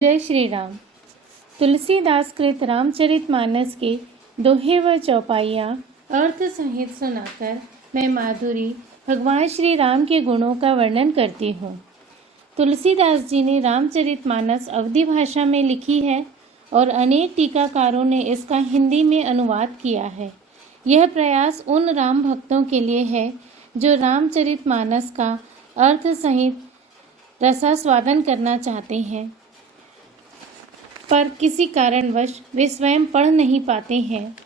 जय श्री राम। तुलसीदास कृत रामचरितमानस के दोहे व चौपाइयाँ अर्थ सहित सुनाकर मैं माधुरी भगवान श्री राम के गुणों का वर्णन करती हूँ। तुलसीदास जी ने रामचरितमानस अवधी भाषा में लिखी है और अनेक टीकाकारों ने इसका हिंदी में अनुवाद किया है। यह प्रयास उन राम भक्तों के लिए है जो रामचरितमानस का अर्थ सहित रसास्वादन करना चाहते हैं, पर किसी कारणवश वे स्वयं पढ़ नहीं पाते हैं।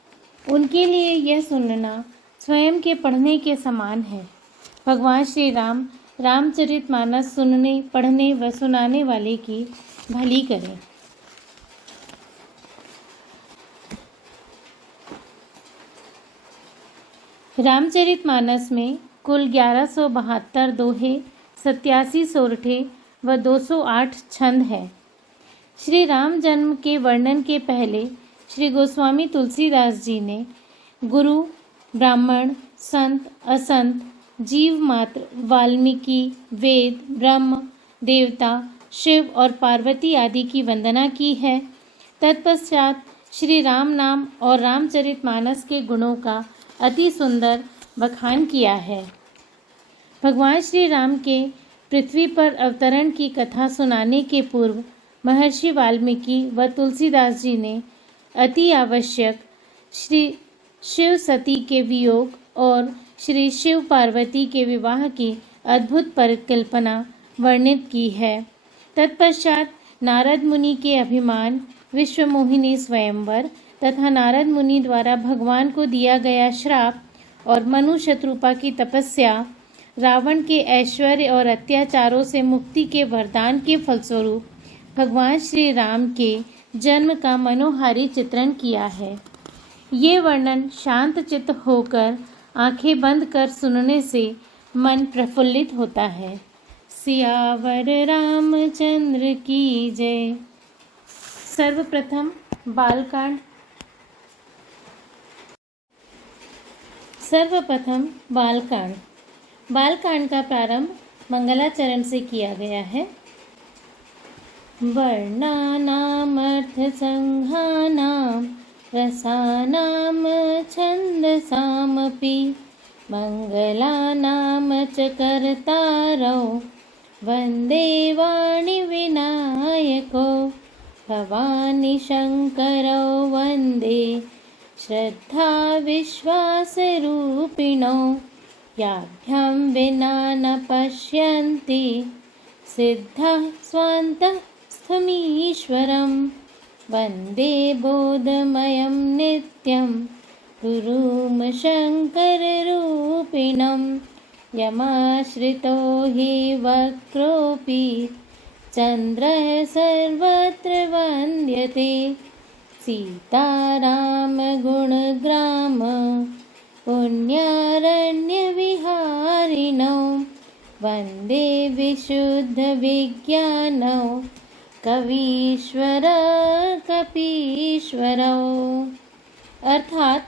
उनके लिए यह सुनना स्वयं के पढ़ने के समान है। भगवान श्री राम रामचरितमानस सुनने, पढ़ने व सुनाने वाले की भली करें। रामचरितमानस में कुल 1172 दोहे, 87 सोरठे व 208 छंद है। श्री राम जन्म के वर्णन के पहले श्री गोस्वामी तुलसीदास जी ने गुरु, ब्राह्मण, संत, असंत, जीव मात्र, वाल्मीकि, वेद, ब्रह्म, देवता, शिव और पार्वती आदि की वंदना की है। तत्पश्चात श्री राम नाम और रामचरितमानस के गुणों का अति सुंदर बखान किया है। भगवान श्री राम के पृथ्वी पर अवतरण की कथा सुनाने के पूर्व महर्षि वाल्मीकि व तुलसीदास जी ने अति आवश्यक श्री शिव सती के वियोग और श्री शिव पार्वती के विवाह की अद्भुत परिकल्पना वर्णित की है। तत्पश्चात नारद मुनि के अभिमान, विश्वमोहिनी स्वयंवर तथा नारद मुनि द्वारा भगवान को दिया गया श्राप और मनु शत्रुपा की तपस्या, रावण के ऐश्वर्य और अत्याचारों से मुक्ति के वरदान के फलस्वरूप भगवान श्री राम के जन्म का मनोहारी चित्रण किया है। ये वर्णन शांत चित्त होकर आंखें बंद कर सुनने से मन प्रफुल्लित होता है। सियावर रामचंद्र की जय। सर्वप्रथम बालकांड। बालकांड का प्रारंभ मंगलाचरण से किया गया है। वर्णानामर्थ संघानां रसानां छन्दसामपि मंगलानां च कर्तारौ वन्दे वाणिविनायको भवानी शङ्करौ वन्दे श्रद्धा विश्वासरूपिणौ याभ्यां विना न पश्यन्ति सिद्धः स्वान्तः स्थमीश्वरं वन्दे बोधमयं नित्यं गुरुं शङ्कररूपिणं यमाश्रितो हि वक्रोऽपि चन्द्रः सर्वत्र वन्द्यते सीतारामगुणग्राम पुण्यारण्यविहारिणौ वन्दे विशुद्धविज्ञानौ कवीश्वर कपीश्वरौ। अर्थात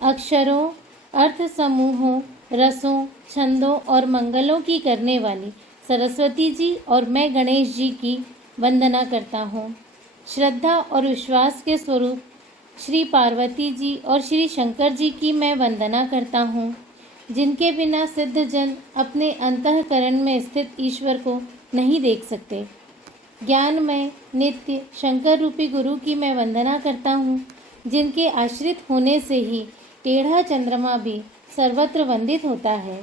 अक्षरों, अर्थ समूहों, रसों, छंदों और मंगलों की करने वाली सरस्वती जी और मैं गणेश जी की वंदना करता हूँ। श्रद्धा और विश्वास के स्वरूप श्री पार्वती जी और श्री शंकर जी की मैं वंदना करता हूँ, जिनके बिना सिद्ध जन अपने अंतःकरण में स्थित ईश्वर को नहीं देख सकते। ज्ञानमय नित्य शंकर रूपी गुरु की मैं वंदना करता हूँ, जिनके आश्रित होने से ही टेढ़ा चंद्रमा भी सर्वत्र वंदित होता है।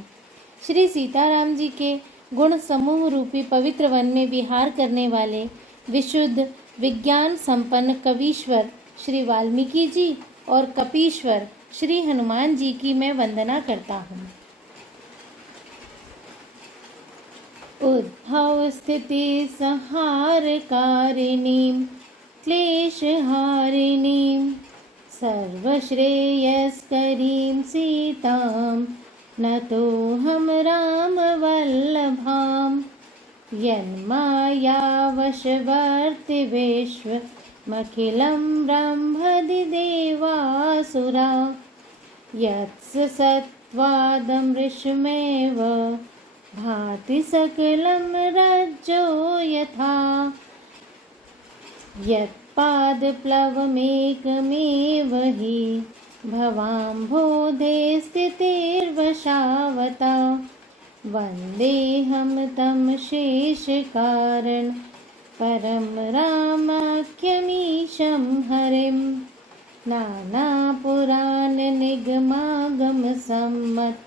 श्री सीताराम जी के गुण समूह रूपी पवित्र वन में विहार करने वाले विशुद्ध विज्ञान संपन्न कवीश्वर श्री वाल्मीकि जी और कपीश्वर श्री हनुमान जी की मैं वंदना करता हूँ। उद्भव स्थिति संहारकारिणीं क्लेशहारिणीं सर्वश्रेयस्करीं सीतां नतोऽहं रामवल्लभां यन्मायावशवर्ति विश्वमखिलं ब्रह्मादिदेवासुरा यत्स सत्त्वादमृषमेव भाति सकलं रज्जो यथा यत्पादप्लवमेकमेव हि भवाम्भोधे स्थितिर्वशावता वन्देऽहं तं शेषकारण परं रामाख्यमीशं हरिं नानापुराणनिगमागमसम्मत्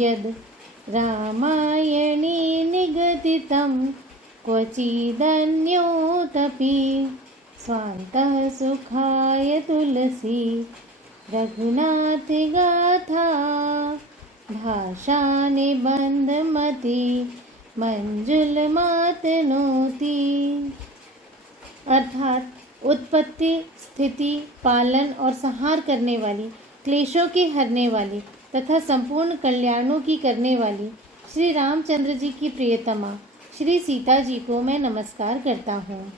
यद् रामायणे निगदितं क्वचिदन्योतपि स्वान्तः सुखाय तुलसी रघुनाथगाथा भाषा निबंधमति मंजुलमातनोति। अर्थात उत्पत्ति, स्थिति, पालन और संहार करने वाली, क्लेशों के हरने वाली तथा संपूर्ण कल्याणों की करने वाली श्री रामचंद्र जी की प्रियतमा श्री सीता जी को मैं नमस्कार करता हूँ,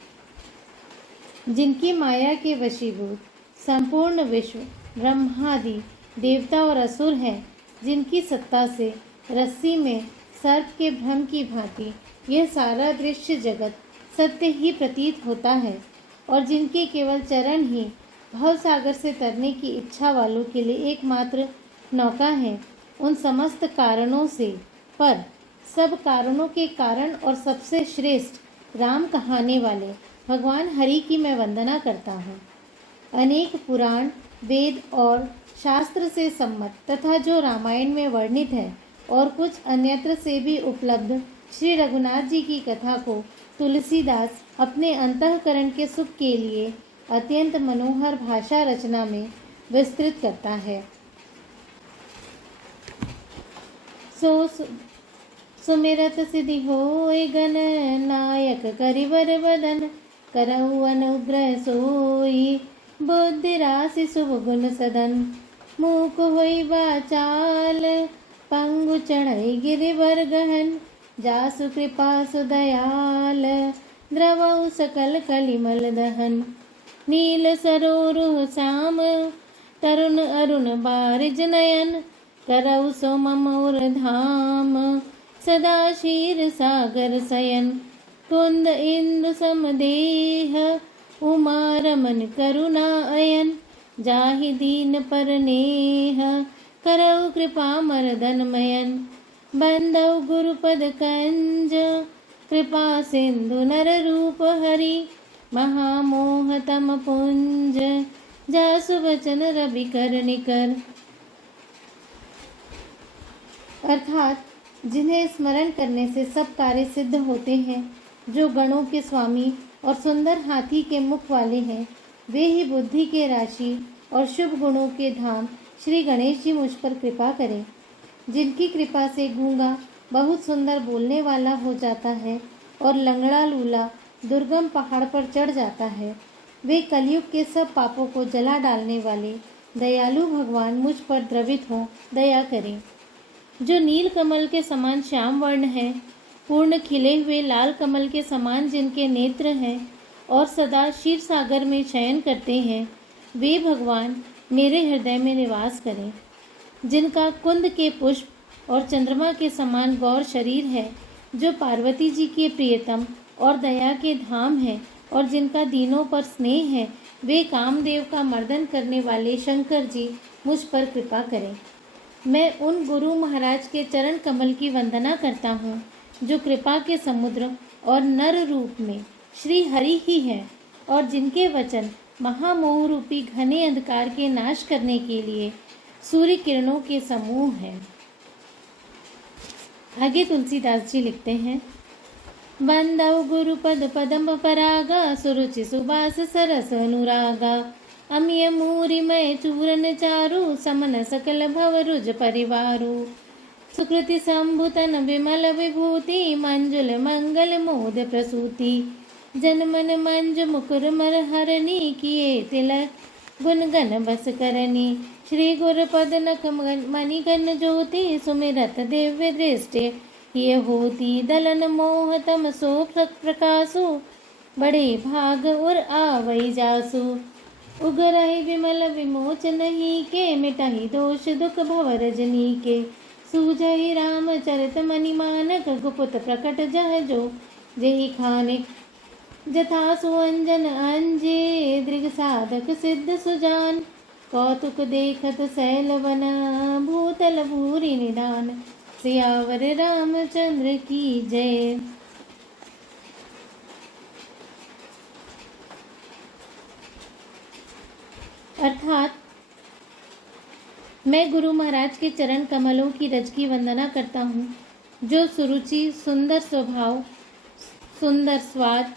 जिनकी माया के वशीभूत संपूर्ण विश्व ब्रह्मादि देवता और असुर हैं, जिनकी सत्ता से रस्सी में सर्प के भ्रम की भांति यह सारा दृश्य जगत सत्य ही प्रतीत होता है, और जिनके केवल चरण ही भव सागर से तरने की इच्छा वालों के लिए एकमात्र नौका है, उन समस्त कारणों से पर सब कारणों के कारण और सबसे श्रेष्ठ राम कहाने वाले भगवान हरि की मैं वंदना करता हूँ। अनेक पुराण, वेद और शास्त्र से सम्मत तथा जो रामायण में वर्णित है और कुछ अन्यत्र से भी उपलब्ध श्री रघुनाथ जी की कथा को तुलसीदास अपने अंतःकरण के सुख के लिए अत्यंत मनोहर भाषा रचना में विस्तृत करता है। सुमिरत सिद्धि होय गण नायक करिवर वदन करऊ अनुग्रह सोई बुद्धि राशि शुभ गुण सदन मूक होई वाचाल पंगु चढ़ई गिरिवर गहन जासु कृपा सुदयाल द्रवऊ सकल कलिमल दहन नील सरोरुह श्याम तरुण अरुण बारिज नयन करऊ सो ममोर धाम सदा क्षीर सागर सयन कुंद इंदु समदेह उमा रमन करुणा अयन जाहि दीन परनेह करऊ कृपा मरदनमयन बंदौ गुरुपद कंज कृपा सिंधु नर रूप हरि महामोह तम पुंज जासु वचन रवि कर निकर। अर्थात जिन्हें स्मरण करने से सब कार्य सिद्ध होते हैं, जो गणों के स्वामी और सुंदर हाथी के मुख वाले हैं, वे ही बुद्धि के राशि और शुभ गुणों के धाम श्री गणेश जी मुझ पर कृपा करें। जिनकी कृपा से गूंगा बहुत सुंदर बोलने वाला हो जाता है और लंगड़ा लूला दुर्गम पहाड़ पर चढ़ जाता है, वे कलयुग के सब पापों को जला डालने वाले दयालु भगवान मुझ पर द्रवित हो दया करें। जो नील कमल के समान श्याम वर्ण है, पूर्ण खिले हुए लाल कमल के समान जिनके नेत्र हैं और सदा क्षीर सागर में शयन करते हैं, वे भगवान मेरे हृदय में निवास करें। जिनका कुंद के पुष्प और चंद्रमा के समान गौर शरीर है, जो पार्वती जी के प्रियतम और दया के धाम है और जिनका दीनों पर स्नेह है, वे कामदेव का मर्दन करने वाले शंकर जी मुझ पर कृपा करें। मैं उन गुरु महाराज के चरण कमल की वंदना करता हूँ, जो कृपा के समुद्र और नर रूप में श्री हरि ही हैं और जिनके वचन महामोह रूपी घने अंधकार के नाश करने के लिए सूर्य किरणों के समूह हैं। आगे तुलसीदास जी लिखते हैं, वंदौ गुरुपद पदम परागा सुरुचि सुबास सरस अनुरागा अमिय मूरिमय चूरन चारु समन सकल भवरुज परिवारु सुकृति संभुतन विमल विभूति मंजुल मंगल मोद प्रसूति जनमन मंज मुकुर मर हरनी किए तिलक गुणगन बस करनी श्री गुरुपद नख मणिगन ज्योति सुमिरत दिव्य दृष्टि ये होती दलन मोह तम सो प्रकाशु बड़े भाग और आवई जासु उगरहि विमल विमोचन ही के मिटहि दोष दुख भव रजनी के सूझहि राम चरित मणि मानक गुपुत प्रकट जह जो जेहि खाने जथा सुअंजन अंजे दृग साधक सिद्ध सुजान। कौतुक देखत सैल बना भूतल भूरि निदान। सियावर रामचंद्र की जय। अर्थात मैं गुरु महाराज के चरण कमलों की रज की वंदना करता हूँ, जो सुरुचि, सुंदर स्वभाव, सुंदर स्वाद,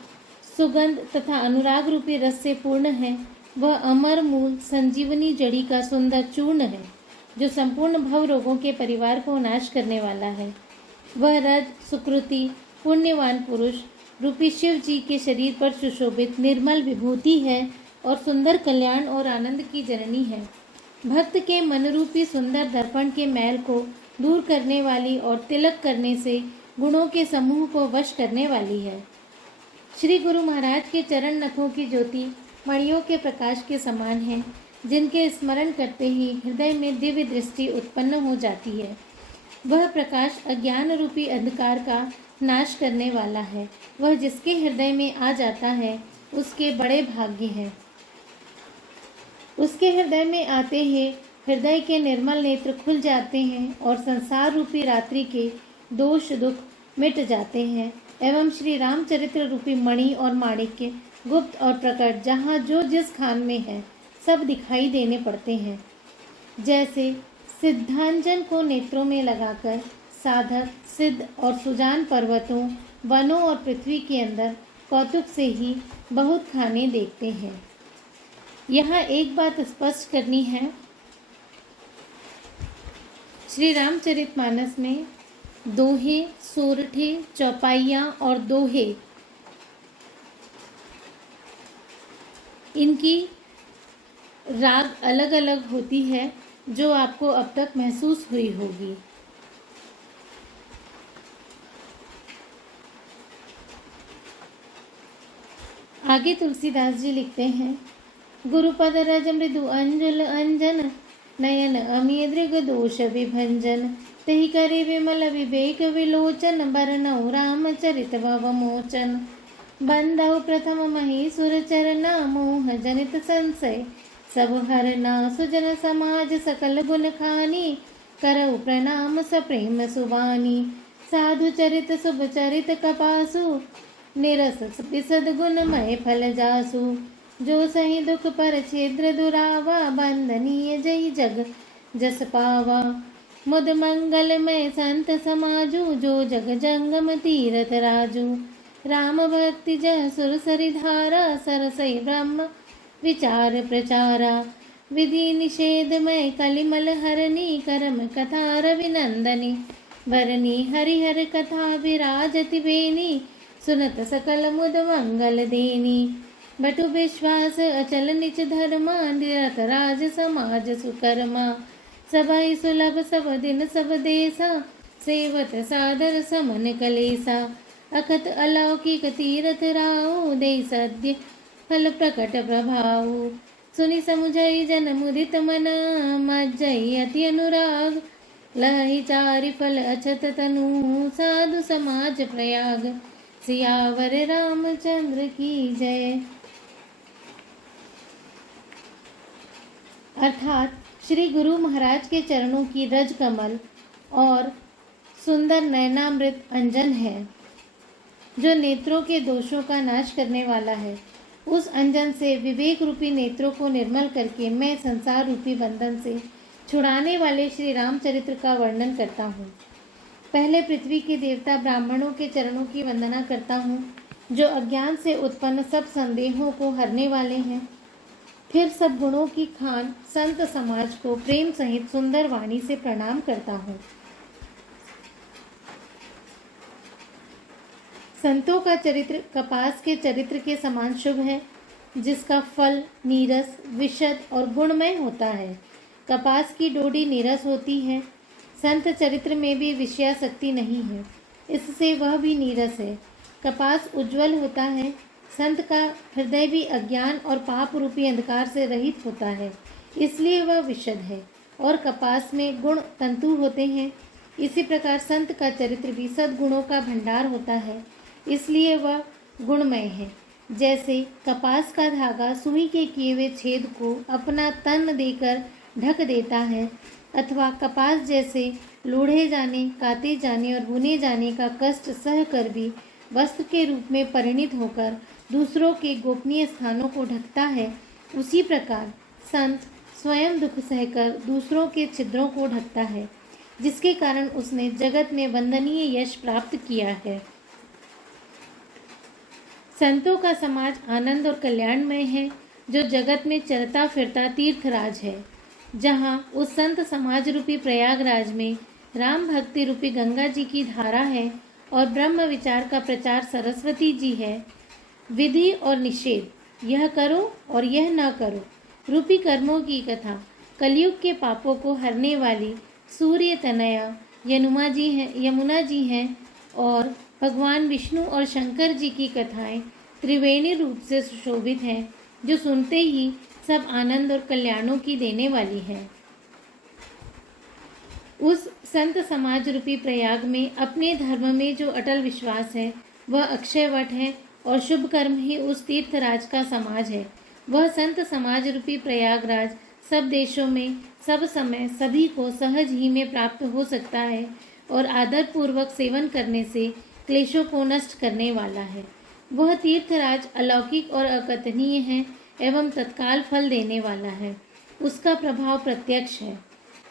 सुगंध तथा अनुराग रूपी रस से पूर्ण है। वह अमर मूल संजीवनी जड़ी का सुंदर चूर्ण है, जो संपूर्ण भव रोगों के परिवार को नाश करने वाला है। वह रज सुकृति पुण्यवान पुरुष रूपी शिव जी के शरीर पर सुशोभित निर्मल विभूति है और सुंदर कल्याण और आनंद की जननी है। भक्त के मन रूपी सुंदर दर्पण के मैल को दूर करने वाली और तिलक करने से गुणों के समूह को वश करने वाली है। श्री गुरु महाराज के चरण नखों की ज्योति मणियों के प्रकाश के समान है, जिनके स्मरण करते ही हृदय में दिव्य दृष्टि उत्पन्न हो जाती है। वह प्रकाश अज्ञान रूपी अंधकार का नाश करने वाला है। वह जिसके हृदय में आ जाता है उसके बड़े भाग्य हैं। उसके हृदय में आते ही हृदय के निर्मल नेत्र खुल जाते हैं और संसार रूपी रात्रि के दोष दुख मिट जाते हैं एवं श्री रामचरित्र रूपी मणि और माणिक्य गुप्त और प्रकट जहाँ जो जिस खान में है सब दिखाई देने पड़ते हैं। जैसे सिद्धांजन को नेत्रों में लगाकर साधक सिद्ध और सुजान पर्वतों, वनों और पृथ्वी के अंदर कौतुक से ही बहुत खाने देखते हैं। यहाँ एक बात स्पष्ट करनी है, श्री रामचरितमानस में दोहे, सोरठे, चौपाइयाँ और दोहे इनकी राग अलग अलग होती है, जो आपको अब तक महसूस हुई होगी। आगे तुलसीदास जी लिखते हैं, गुरुपद रज मृदु अंजुल अंजन, नयन अमी दृग दोष विभंजन। तहि करे विमल विवेक विलोचन, बरनौ रामचरित भव मोचन। बंधौ प्रथम महीसुर चरना, मोह जनित संशय सब हरना। सुजन समाज सकल गुण खानी, करौ प्रणाम सप्रेम सुबानी। साधु चरित शुभ चरित कपासु, निरस विशद गुणमय फल जासु। जो सही दुख पर छिद्र दुरावा, बंदनीय जय जग जस पावा। मुद मंगलमय संत समाजु, जो जग जंगम तीरथ राजू। राम भक्ति जह सुर सरि धारा, सरसई ब्रह्म विचार प्रचारा। विधि निषेधमय कलिमल हरनी, करम कथा रविनंदनी। वरनी हरिहर कथा विराजति बेनी, सुनत सकल मुद मंगल देनी। बटु विश्वास अचल निच धर्मा, निरत राज समाज सुकर्मा। सभई सुलभ सब दिन सब देसा, सेवत सादर समन कलेसा। अखत अलौकिक तीरथ राऊ, दे सद्य फल प्रकट प्रभाऊ। सुनि समुझई जन मुदित मना, मज्जई अति अनुराग। लहि चारि फल अछत तनु, साधु समाज प्रयाग। सियावर रामचंद्र की जय। अर्थात श्री गुरु महाराज के चरणों की रज कमल और सुंदर नयनामृत अंजन है, जो नेत्रों के दोषों का नाश करने वाला है। उस अंजन से विवेक रूपी नेत्रों को निर्मल करके मैं संसार रूपी बंधन से छुड़ाने वाले श्री रामचरित्र का वर्णन करता हूँ। पहले पृथ्वी के देवता ब्राह्मणों के चरणों की वंदना करता हूँ, जो अज्ञान से उत्पन्न सब संदेहों को हरने वाले हैं। फिर सब गुणों की खान संत समाज को प्रेम सहित सुंदर वाणी से प्रणाम करता हूँ। संतों का चरित्र कपास के चरित्र के समान शुभ है, जिसका फल नीरस, विशद और गुणमय होता है। कपास की डोडी नीरस होती है। संत चरित्र में भी विषयासक्ति नहीं है, इससे वह भी नीरस है। कपास उज्जवल होता है। संत का हृदय भी अज्ञान और पाप रूपी अंधकार से रहित होता है, इसलिए वह विशद है। और कपास में गुण तंतु होते हैं। इसी प्रकार संत का चरित्र भी सद्गुणों का भंडार होता है, इसलिए वह गुणमय है। जैसे कपास का धागा सुई के किए हुए छेद को अपना तन देकर ढक देता है, अथवा कपास जैसे लोढ़े जाने, काते जाने और बुने जाने का कष्ट सह कर भी वस्त्र के रूप में परिणित होकर दूसरों के गोपनीय स्थानों को ढकता है, उसी प्रकार संत स्वयं दुख सहकर दूसरों के छिद्रों को ढकता है, जिसके कारण उसने जगत में वंदनीय यश प्राप्त किया है। संतों का समाज आनंद और कल्याणमय है, जो जगत में चलता फिरता तीर्थराज है। जहाँ उस संत समाज रूपी प्रयागराज में राम भक्ति रूपी गंगा जी की धारा है और ब्रह्म विचार का प्रचार सरस्वती जी है। विधि और निषेध, यह करो और यह न करो रूपी कर्मों की कथा कलयुग के पापों को हरने वाली सूर्य तनया यमुना जी हैं और भगवान विष्णु और शंकर जी की कथाएं त्रिवेणी रूप से सुशोभित हैं, जो सुनते ही सब आनंद और कल्याणों की देने वाली हैं। उस संत समाज रूपी प्रयाग में अपने धर्म में जो अटल विश्वास है वह अक्षयवट है और शुभ कर्म ही उस तीर्थराज का समाज है। वह संत समाज रूपी प्रयागराज सब देशों में सब समय सभी को सहज ही में प्राप्त हो सकता है और आदर पूर्वक सेवन करने से क्लेशों को नष्ट करने वाला है। वह तीर्थराज अलौकिक और अकथनीय है एवं तत्काल फल देने वाला है। उसका प्रभाव प्रत्यक्ष है।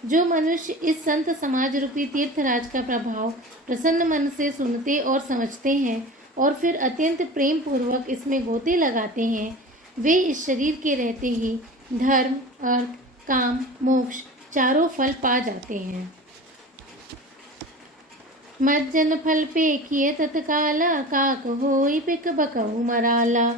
जो मनुष्य इस संत समाज रूपी तीर्थराज का प्रभाव प्रसन्न मन से सुनते और समझते हैं और फिर अत्यंत प्रेम पूर्वक इसमें गोते लगाते हैं, वे इस शरीर के रहते ही धर्म, अर्थ, काम, मोक्ष चारों फल पा जाते हैं। मज्जन फल पे किए तत्काला, काक होई पिक बकऊ मराला।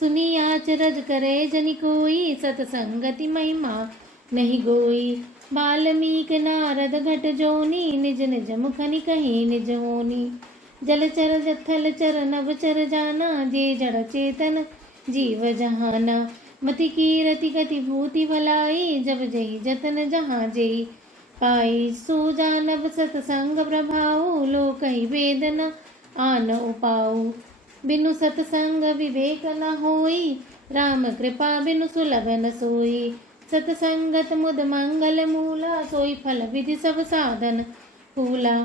सुनी आचरज करे जनि कोई, सतसंगति महिमा नहीं गोई। बाल्मीक नारद घट जोनी, निज निज मुखनि कही निज होनी। जलचर जथल चर नव चर जाना, जे जड़ चेतन जीव जहाना। मति कीरति गति भूति भलाई, जब जही जतन जहाँ जेई पाई। सो जानब सतसंग प्रभाऊ, लोक ही वेदन आन उपाऊ। बिनु सतसंग विवेक न होई, राम कृपा बिनु सुलभ न सोई। सतसंगत मुद मंगल मूला, सोई फल विधि सब साधन फूला।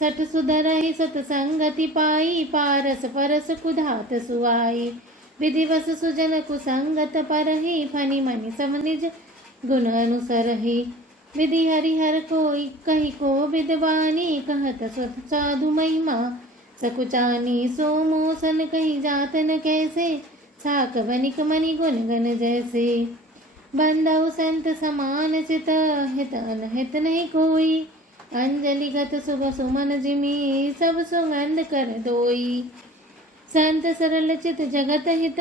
सठ सुधरहि सतसंगति पाई, पारस परस कुधात सुआई। विधिवस सुजन कुसंगत परहि, फनि मनि सब निज गुण अनुसरहि। विधि हरिहर कोई कही को विद्वानी, कहत साधु महिमा सकुचानी। सो मोसन कही जातन कैसे, साक बनिक मनि गुण गन जैसे। बंधु संत समान चित, हित अनहित नहीं कोई। अंजलिगत शुभ सुमन जिमी, सब सुगंध कर दोई। संत सरल चित जगत हित,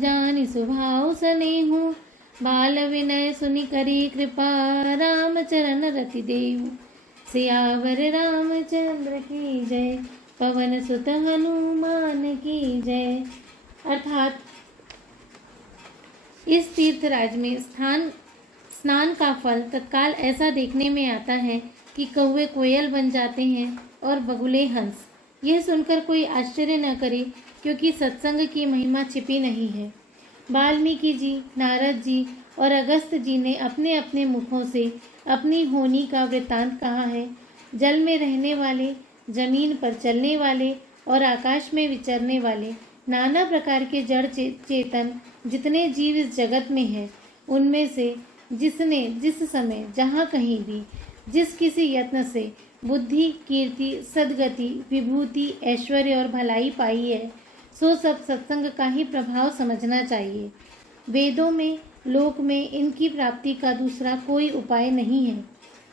जानि स्वभाव सनेहु। बाल विनय सुनि करी कृपा, राम चरण रति देहु। सियावर रामचंद्र की जय, पवन सुत हनुमान की जय। अर्थात इस तीर्थराज में स्नान का फल तत्काल ऐसा देखने में आता है कि कौवे कोयल बन जाते हैं और बगुले हंस। यह सुनकर कोई आश्चर्य न करे, क्योंकि सत्संग की महिमा छिपी नहीं है। वाल्मीकि जी, नारद जी और अगस्त जी ने अपने अपने मुखों से अपनी होनी का वृत्तांत कहा है। जल में रहने वाले, जमीन पर चलने वाले और आकाश में विचरने वाले नाना प्रकार के जड़ चेतन जितने जीव इस जगत में हैं, उनमें से जिसने जिस समय जहाँ कहीं भी जिस किसी यत्न से बुद्धि, कीर्ति, सद्गति, विभूति, ऐश्वर्य और भलाई पाई है, सो सब सत्संग का ही प्रभाव समझना चाहिए। वेदों में, लोक में इनकी प्राप्ति का दूसरा कोई उपाय नहीं है।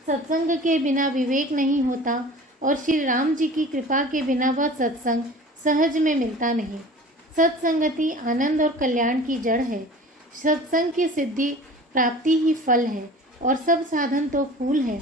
सत्संग के बिना विवेक नहीं होता और श्री राम जी की कृपा के बिना वह सत्संग सहज में मिलता नहीं। सत्संगति आनंद और कल्याण की जड़ है। सत्संग की सिद्धि प्राप्ति ही फल है और सब साधन तो फूल है।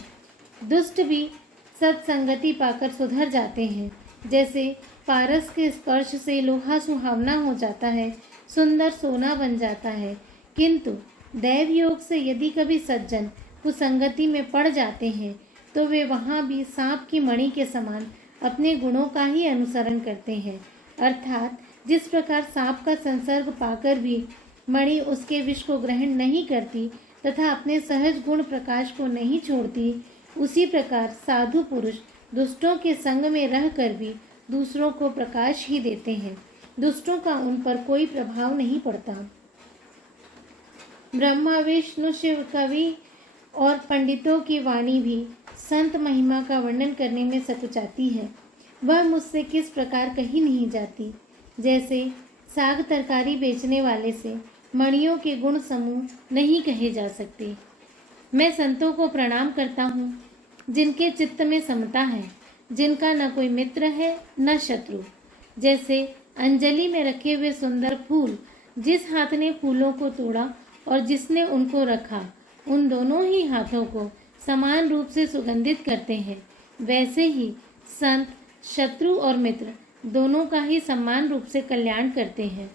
दुष्ट भी सत्संगति पाकर सुधर जाते हैं। जैसे पारस के स्पर्श से लोहा सुहावना हो जाता है, सुंदर सोना बन जाता है, किंतु दैव योग से यदि कभी सज्जन कुसंगति में पड़ जाते हैं तो वे वहाँ भी सांप की मणि के समान अपने गुणों का ही अनुसरण करते हैं, अर्थात जिस प्रकार सांप का संसर्ग पाकर भी मणि उसके विष को ग्रहण नहीं करती तथा अपने सहज गुण प्रकाश को नहीं छोड़ती, उसी प्रकार साधु पुरुष दुष्टों के संग में रहकर भी दूसरों को प्रकाश ही देते हैं। दुष्टों का उन पर कोई प्रभाव नहीं पड़ता। ब्रह्मा विष्णु शिव कवि और पंडितों की वाणी भी संत महिमा का वर्णन करने में सकुचाती है। वह मुझसे किस प्रकार कही नहीं जाती। जैसे साग तरकारी बेचने वाले से मणियों के गुण समूह नहीं कहे जा सकते। मैं संतों को प्रणाम करता हूँ जिनके चित्त में समता है, जिनका न कोई मित्र है न शत्रु। जैसे अंजलि में रखे हुए सुंदर फूल, जिस हाथ ने फूलों को तोड़ा और जिसने उनको रखा, उन दोनों ही हाथों को समान रूप से सुगंधित करते हैं, वैसे ही संत शत्रु और मित्र दोनों का ही समान रूप से कल्याण करते हैं।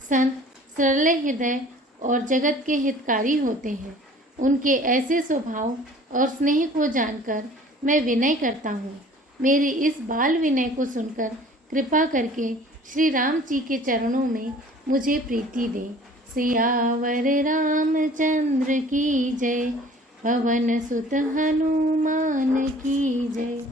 संत सरल हृदय और जगत के हितकारी होते हैं। उनके ऐसे स्वभाव और स्नेह को जानकर मैं विनय करता हूँ। मेरी इस बाल विनय को सुनकर कृपा करके श्री राम जी के चरणों में मुझे प्रीति दे। सियावर रामचंद्र की जय, पवन सुत हनुमान की जय।